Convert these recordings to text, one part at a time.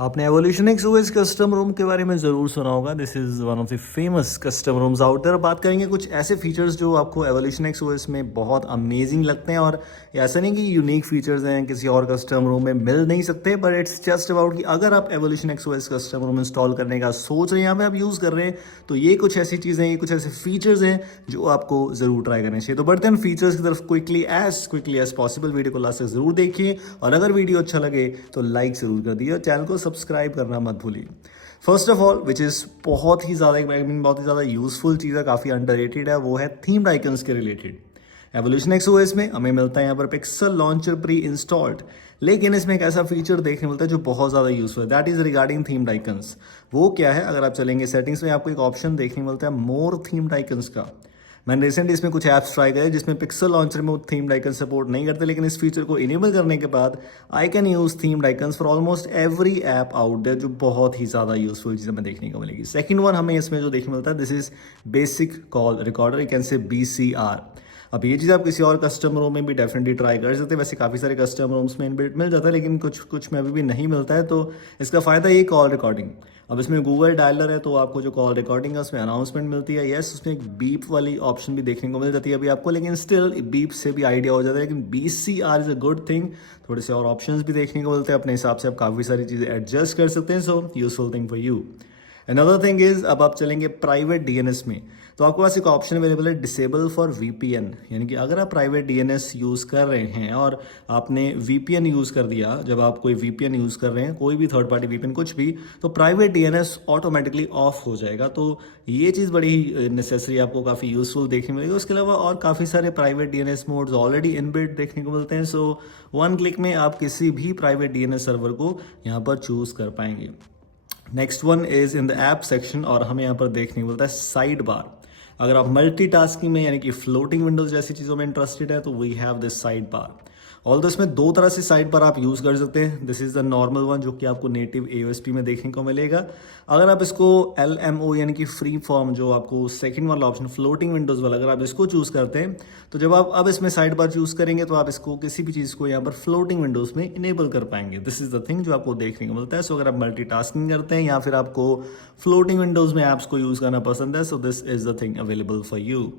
आपने evolution X OS custom ROM के बारे में ज़रूर सुना होगा। This is one of the famous custom ROMs out there. बात करेंगे कुछ ऐसे फीचर्स जो आपको एवोल्यूशन एक्स ओएस में बहुत अमेजिंग लगते हैं, और ऐसा नहीं कि यूनिक फीचर्स हैं किसी और कस्टम रूम में मिल नहीं सकते, बट इट्स जस्ट अबाउट कि अगर आप evolution X OS custom room install करने का सोच रहे हैं या फिर आप यूज़ कर रहे हैं, तो ये कुछ ऐसी चीज़ें, ये कुछ ऐसे फीचर्स हैं जो आपको ज़रूर ट्राई करने चाहिए। तो बढ़ते हैं फीचर्स की तरफ क्विकली एज पॉसिबल। वीडियो को लास्ट तक ज़रूर देखिए, और अगर वीडियो अच्छा लगे तो लाइक ज़रूर कर दिए और चैनल को सब्सक्राइब करना मत भूलिए। First of all which is बहुत ही ज़्यादा यूजफुल चीज़ है, काफ़ी अंडररेटेड है, वो है थीम्ड आइकन्स के रिलेटेड। एवोल्यूशन एक्स ओएस में हमें मिलता है यहाँ पर पिक्सल लॉन्चर प्री इंस्टॉल्ड, लेकिन इसमें एक ऐसा फीचर देखने मिलता है जो बहुत ज़्यादा यूजफुल है, that is regarding themed icons. वो क्या है, अगर आप चलेंगे सेटिंग्स में, आपको एक ऑप्शन देखने मिलता है मोर थीम्ड आइकन्स का। मैंने रिसेंटली इसमें कुछ ऐप्स ट्राई करे जिसमें पिक्सल लॉन्चर में वो थीम्ड आइकन सपोर्ट नहीं करते, लेकिन इस फीचर को इनेबल करने के बाद I can use themed icons for almost every app out there, जो बहुत ही ज़्यादा यूजफुल चीज़ हमें देखने को मिलेगी। सेकंड वन हमें इसमें जो देखने मिलता है, this is basic call recorder, you can say BCR। अब ये चीज़ आप किसी और कस्टम रूम में भी डेफिनेटली ट्राई कर सकते हैं। वैसे काफ़ी सारे कस्टम रूम्स में इनबिल्ट मिल जाता है, लेकिन कुछ में अभी भी नहीं मिलता है। तो इसका फ़ायदा ये कॉल रिकॉर्डिंग। अब इसमें गूगल डायलर है, तो आपको जो कॉल रिकॉर्डिंग है उसमें अनाउंसमेंट मिलती है। यस, उसमें एक बीप वाली ऑप्शन भी देखने को मिल जाती है अभी आपको, लेकिन स्टिल बीप से भी आइडिया हो जाता है। लेकिन BCR is a good thing. थोड़े से और ऑप्शंस भी देखने को मिलते हैं, अपने हिसाब से आप काफ़ी सारी चीज़ें एडजस्ट कर सकते हैं। So useful thing for you. Another thing is, अब आप चलेंगे प्राइवेट DNS में, तो आपके पास एक ऑप्शन अवेलेबल है डिसेबल फॉर VPN। यानी कि अगर आप प्राइवेट DNS यूज़ कर रहे हैं और आपने VPN यूज़ कर दिया, जब आप कोई VPN यूज़ कर रहे हैं, कोई भी थर्ड पार्टी VPN कुछ भी, तो प्राइवेट DNS ऑटोमेटिकली ऑफ हो जाएगा। तो ये चीज़ बड़ी ही नेसेसरी, आपको काफ़ी यूजफुल देखने मिलेगी। उसके अलावा और काफ़ी सारे private DNS modes already inbuilt देखने को मिलते हैं। सो वन क्लिक में आप किसी भी प्राइवेट DNS सर्वर को यहाँ पर चूज़ कर पाएंगे। Next one is in the app section, और हमें यहाँ पर देखने को मिलता है साइड बार। अगर आप मल्टीटास्किंग में यानी कि फ्लोटिंग विंडोज जैसी चीज़ों में इंटरेस्टेड है, तो we have this side bar. All इसमें दो तरह से साइड बार आप यूज़ कर सकते हैं। This is the normal one, जो कि आपको नेटिव AOSP में देखने को मिलेगा। अगर आप इसको LMO यानी कि फ्री फॉर्म, जो आपको सेकंड वाला ऑप्शन फ्लोटिंग विंडोज़ वाला, अगर आप इसको चूज़ करते हैं, तो जब आप अब इसमें साइड बार चूज़ करेंगे, तो आप इसको किसी भी चीज़ को यहाँ पर फ्लोटिंग विंडोज़ में इनेबल कर पाएंगे। दिस इज़ द थिंग जो आपको देखने को मिलता है। सो अगर आप मल्टीटास्किंग करते हैं या फिर आपको फ्लोटिंग विंडोज़ में ऐप्स को यूज़ करना पसंद है, so this is the thing available for you.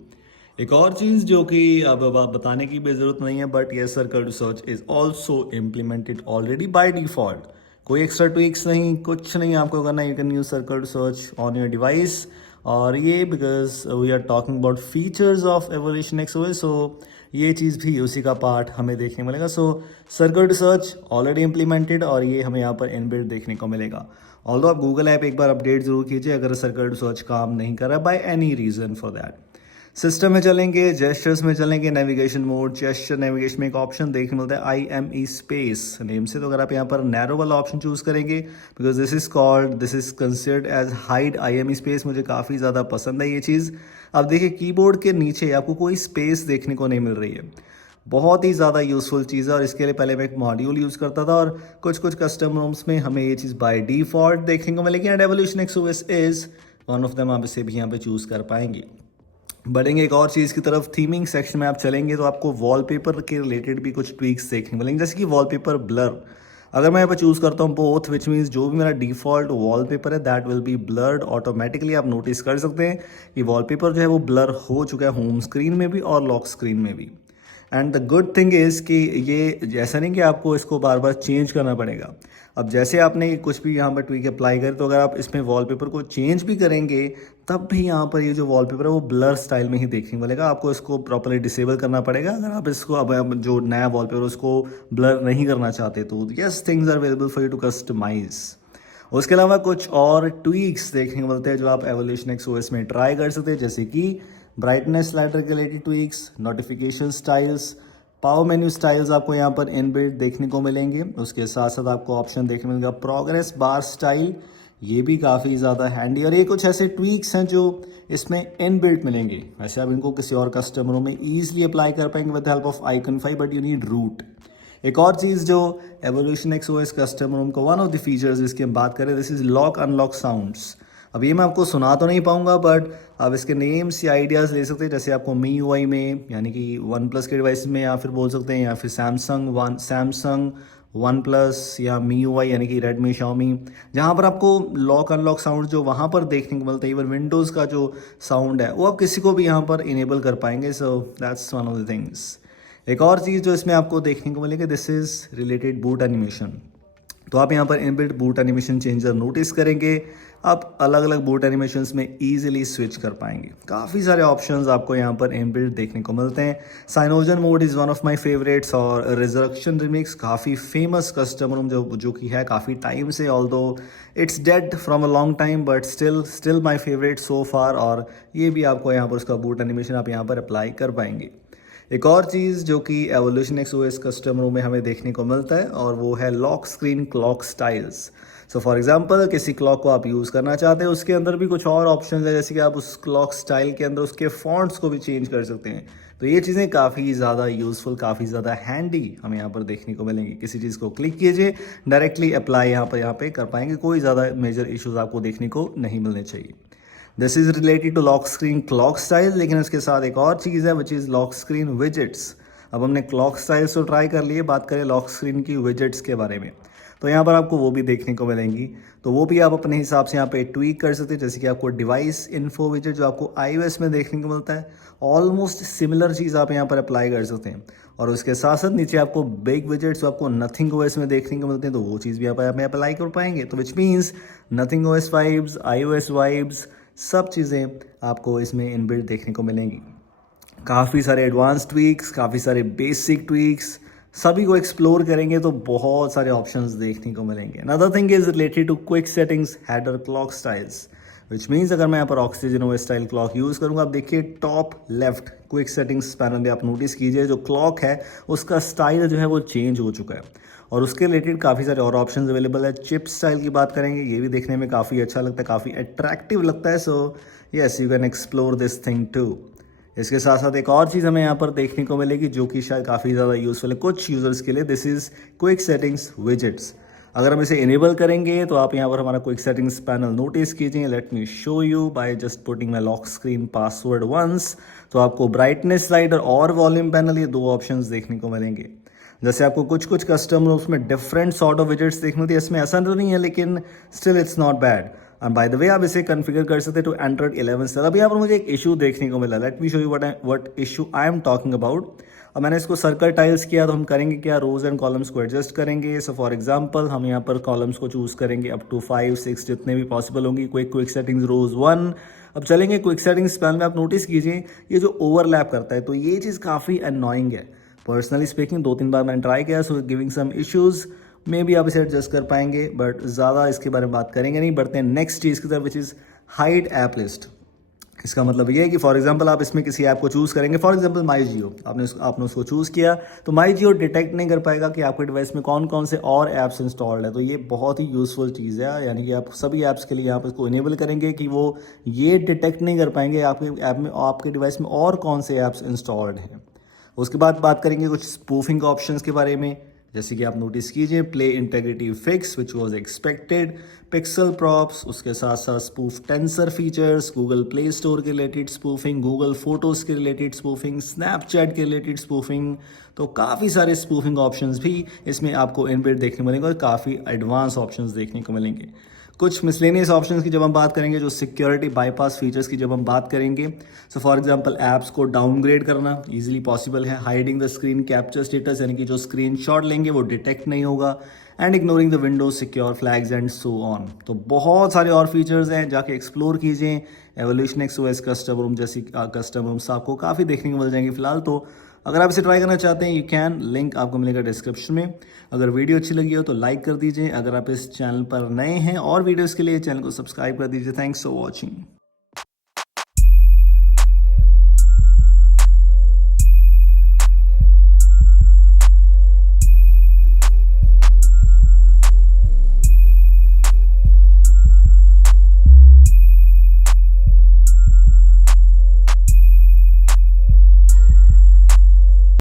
एक और चीज़ जो कि अब बताने की भी ज़रूरत नहीं है, बट ये circle to search is also implemented already by default. कोई एक्स्ट्रा ट्विक्स नहीं, कुछ नहीं आपको करना। You can use circle to search on your device, और ये because we are talking about features of Evolution X OS, so ये चीज़ भी उसी का पार्ट हमें देखने मिलेगा। So circle to search already implemented, और ये हमें यहाँ पर इनबिल्ट देखने को मिलेगा। ऑल्दो आप गूगल ऐप एक बार अपडेट जरूर कीजिए अगर सर्कल टू सर्च काम नहीं कर रहा by any reason for that. System में चलेंगे, जेस्चर्स में चलेंगे, नेविगेशन मोड, जेस्चर नेविगेशन में एक ऑप्शन देखने मिलता है IME स्पेस नेम से। तो अगर आप यहाँ पर नैरो वाला ऑप्शन चूज़ करेंगे, because this is considered as hide IME space, मुझे काफ़ी ज़्यादा पसंद है ये चीज़। अब देखिए कीबोर्ड के नीचे आपको कोई स्पेस देखने को नहीं मिल रही है, बहुत ही ज़्यादा यूज़फुल चीज़ है। और इसके लिए पहले मैं एक मॉड्यूल यूज़ करता था, और कुछ कस्टम रूम्स में हमें ये चीज़ बाय डिफ़ॉल्ट देखने को मिलेगी, and evolution X OS is one of them. आप इसे भी यहाँ पे चूज़ कर पाएंगे। बढ़ेंगे एक और चीज़ की तरफ, थीमिंग सेक्शन में आप चलेंगे तो आपको वॉलपेपर के रिलेटेड भी कुछ ट्वीक्स देखने मिलेंगे, जैसे कि वॉलपेपर ब्लर। अगर मैं यहाँ पर चूज़ करता हूँ बोथ, विच मीन्स जो भी मेरा डिफ़ॉल्ट वॉलपेपर है that will be blurred automatically. आप नोटिस कर सकते हैं कि वॉलपेपर जो है वो ब्लर हो चुका है होम स्क्रीन में भी और लॉक स्क्रीन में भी। And the good thing is कि ये जैसा नहीं कि आपको इसको बार बार चेंज करना पड़ेगा। अब जैसे आपने कुछ भी यहाँ पर ट्वीक अप्लाई करें, तो अगर आप इसमें वॉलपेपर को चेंज भी करेंगे, तब भी यहाँ पर ये जो वॉलपेपर है वो ब्लर स्टाइल में ही देखने को मिलेगा। आपको इसको प्रॉपर्ली डिसेबल करना पड़ेगा अगर आप इसको अब जो नया वॉलपेपर उसको ब्लर नहीं करना चाहते। तो yes, things are available for you to customize. उसके अलावा कुछ और ट्वीक्स देखने को मिलते हैं जो आप एवोल्यूशन एक्स ओएस में ट्राई कर सकते हैं, जैसे कि ब्राइटनेस स्लाइडर के related tweaks, notification styles, power menu styles आपको यहाँ पर इनबिल्ट देखने को मिलेंगे। उसके साथ साथ आपको ऑप्शन देखने मिलेगा प्रोग्रेस बार स्टाइल, ये भी काफ़ी ज़्यादा हैंडी। और ये कुछ ऐसे ट्वीक्स हैं जो इसमें इनबिल्ट मिलेंगे। वैसे आप इनको किसी और कस्टमरों में ईजिली अप्लाई कर पाएंगे with help of Icon5, but you need root. एक और चीज़ जो evolution X OS custom ROM का वन ऑफ द फीचर्स जिसकी हम बात करें, this is lock unlock sounds. अब ये मैं आपको सुना तो नहीं पाऊंगा, बट आप इसके नेम्स या आइडियाज़ ले सकते हैं। जैसे आपको MIUI में यानी कि वन प्लस के डिवाइस में, या फिर बोल सकते हैं, या फिर सैमसंग वन प्लस या MIUI यानी कि रेडमी Xiaomi, जहाँ पर आपको लॉक अनलॉक साउंड जो वहाँ पर देखने को मिलता है, इवन विंडोज़ का जो साउंड है वो आप किसी को भी यहाँ पर इनेबल कर पाएंगे. So that's one of the things. एक और चीज़ जो इसमें आपको देखने को मिलेगी, this is related boot animation. तो आप यहाँ पर inbuilt boot animation changer notice करेंगे. आप अलग अलग बूट एनिमेशंस में ईजिली स्विच कर पाएंगे. काफ़ी सारे ऑप्शंस आपको यहाँ पर इनबिल्ट देखने को मिलते हैं. Cyanogen mod is one of my favourites और रिजर्क्शन रिमिक्स काफ़ी फेमस कस्टम रूम जो कि है काफ़ी टाइम से, although it's dead from a long time but still my favourite so far. और ये भी आपको यहाँ पर उसका बूट एनिमेशन आप यहाँ पर अप्लाई कर पाएंगे. एक और चीज़ जो कि evolution x OS custom room में हमें देखने को मिलता है और वो है lock screen clock styles. So for example किसी क्लॉक को आप यूज़ करना चाहते हैं, उसके अंदर भी कुछ और ऑप्शन है, जैसे कि आप उस क्लॉक स्टाइल के अंदर उसके फॉन्ट्स को भी चेंज कर सकते हैं. तो ये चीज़ें काफ़ी ज़्यादा यूज़फुल, काफ़ी ज़्यादा हैंडी हमें यहाँ पर देखने को मिलेंगी. किसी चीज़ को क्लिक कीजिए, डायरेक्टली अप्लाई यहाँ पे कर पाएंगे. कोई ज़्यादा मेजर इश्यूज़ आपको देखने को नहीं मिलने चाहिए. This is related to lock screen clock style. लेकिन उसके साथ एक और चीज़ है which is lock screen widgets. अब हमने क्लॉक स्टाइल्स तो ट्राई कर लिए, बात करें लॉक स्क्रीन की विजेट्स के बारे में, तो यहाँ पर आपको वो भी देखने को मिलेंगी. तो वो भी आप अपने हिसाब से यहाँ पे ट्वीक कर सकते हैं. जैसे कि आपको डिवाइस इन्फो विजेट जो आपको iOS में देखने को मिलता है, ऑलमोस्ट सिमिलर चीज़ आप यहाँ पर अप्लाई कर सकते हैं. और उसके साथ साथ नीचे आपको बिग विजेट्स जो आपको नथिंग OS में देखने को मिलते हैं, तो वो चीज़ भी आप यहाँ पे अप्लाई कर पाएंगे. तो which means nothing OS vibes, iOS vibes, सब चीज़ें आपको इसमें इनबिल्ट देखने को मिलेंगी. काफ़ी सारे एडवांस ट्वीक्स, काफ़ी सारे बेसिक ट्वीक्स, सभी को एक्सप्लोर करेंगे तो बहुत सारे ऑप्शंस देखने को मिलेंगे. Another thing is related to quick settings header clock styles, which means अगर मैं यहाँ पर oxygen OS style clock use करूँगा, आप देखिए top left quick settings panel में आप नोटिस कीजिए जो क्लॉक है उसका स्टाइल जो है वो चेंज हो चुका है. और उसके रिलेटेड काफ़ी सारे और ऑप्शंस अवेलेबल है. चिप स्टाइल की बात करेंगे, ये भी देखने में काफ़ी अच्छा लगता है, काफ़ी अट्रैक्टिव लगता है. So yes, you can explore this thing too. इसके साथ साथ एक और चीज़ हमें यहाँ पर देखने को मिलेगी जो कि शायद काफ़ी ज़्यादा यूज़फुल है कुछ यूज़र्स के लिए. This is quick settings widgets. अगर हम इसे इनेबल करेंगे तो आप यहाँ पर हमारा क्विक सेटिंग्स पैनल नोटिस कीजिए. Let me show you by just putting my lock screen password once. तो आपको ब्राइटनेस स्लाइडर और वॉल्यूम पैनल, ये दो ऑप्शंस देखने को मिलेंगे. जैसे आपको कुछ कस्टम रूम्स में डिफरेंट सॉर्ट ऑफ विजेट्स देखने होती है, इसमें ऐसा तो नहीं है, लेकिन still it's not bad. And by the way आप इसे कॉन्फ़िगर कर सकते हैं टू एंड्रॉइड 11 से. अभी यहाँ पर मुझे एक इशू देखने को मिला. Late me show you what issue I am talking about. अब मैंने इसको सर्कल टाइल्स किया, तो हम करेंगे क्या, रोज एंड कॉलम्स को एडजस्ट करेंगे. सो फॉर एग्जांपल हम यहाँ पर कॉलम्स को चूज करेंगे अप टू 5-6 जितने भी पॉसिबल होंगी. क्विक सेटिंग्स रोज 1. अब चलेंगे क्विक सेटिंग्स पैनल में, आप नोटिस कीजिए ये जो ओवरलैप करता है, तो ये चीज़ काफ़ी अननोइंग है. पर्सनली स्पीकिंग 2-3 बार मैंने ट्राई किया, सो गिविंग सम इश्यूज़. मे भी आप इसे एडजस्ट कर पाएंगे, बट ज़्यादा इसके बारे में बात करेंगे नहीं. बढ़ते हैं नेक्स्ट चीज़ की तरफ, which is hide app list. इसका मतलब ये है कि फॉर एग्जांपल आप इसमें किसी ऐप को चूज़ करेंगे, फॉर एग्जांपल माई जियो, आपने उसको चूज़ किया, तो माई जियो डिटेक्ट नहीं कर पाएगा कि आपके डिवाइस में कौन कौन से और ऐप्स इंस्टॉल्ड है. तो ये बहुत ही यूज़फुल चीज़ है, यानी कि आप सभी ऐप्स के लिए आप इसको इनेबल करेंगे कि वो ये डिटेक्ट नहीं कर पाएंगे आपके ऐप में, आपके डिवाइस में और कौन से ऐप्स इंस्टॉल्ड हैं. उसके बाद बात करेंगे कुछ स्पूफिंग ऑप्शंस के बारे में. जैसे कि आप नोटिस कीजिए play integrity fix which was expected, pixel props, उसके साथ साथ spoof tensor features, Google play store के रिलेटेड स्पूफिंग, गूगल फोटोज़ के रिलेटेड स्पूफिंग, स्नैपचैट के रिलेटेड स्पूफिंग. तो काफ़ी सारे स्पूफिंग ऑप्शंस भी इसमें आपको इनबिल्ट देखने मिलेंगे और काफ़ी एडवांस ऑप्शंस देखने को मिलेंगे. कुछ मिसलेनियस ऑप्शंस की जब हम बात करेंगे, जो सिक्योरिटी बाईपास फीचर्स की जब हम बात करेंगे, सो फॉर एग्जांपल ऐप्स को डाउनग्रेड करना इजीली पॉसिबल है. Hiding the screen capture status, यानी कि जो स्क्रीनशॉट लेंगे वो डिटेक्ट नहीं होगा. And ignoring the Windows secure flags and so on. तो बहुत सारे और फीचर्स हैं, जाके एक्सप्लोर कीजिए. Evolution x OS custom room जैसी कस्टम रूम्स आपको काफ़ी देखने को मिल जाएंगे फिलहाल. तो अगर आप इसे ट्राई करना चाहते हैं, यू कैन, लिंक आपको मिलेगा डिस्क्रिप्शन में. अगर वीडियो अच्छी लगी हो तो लाइक कर दीजिए. अगर आप इस चैनल पर नए हैं और वीडियोस के लिए चैनल को सब्सक्राइब कर दीजिए. Thanks for watching.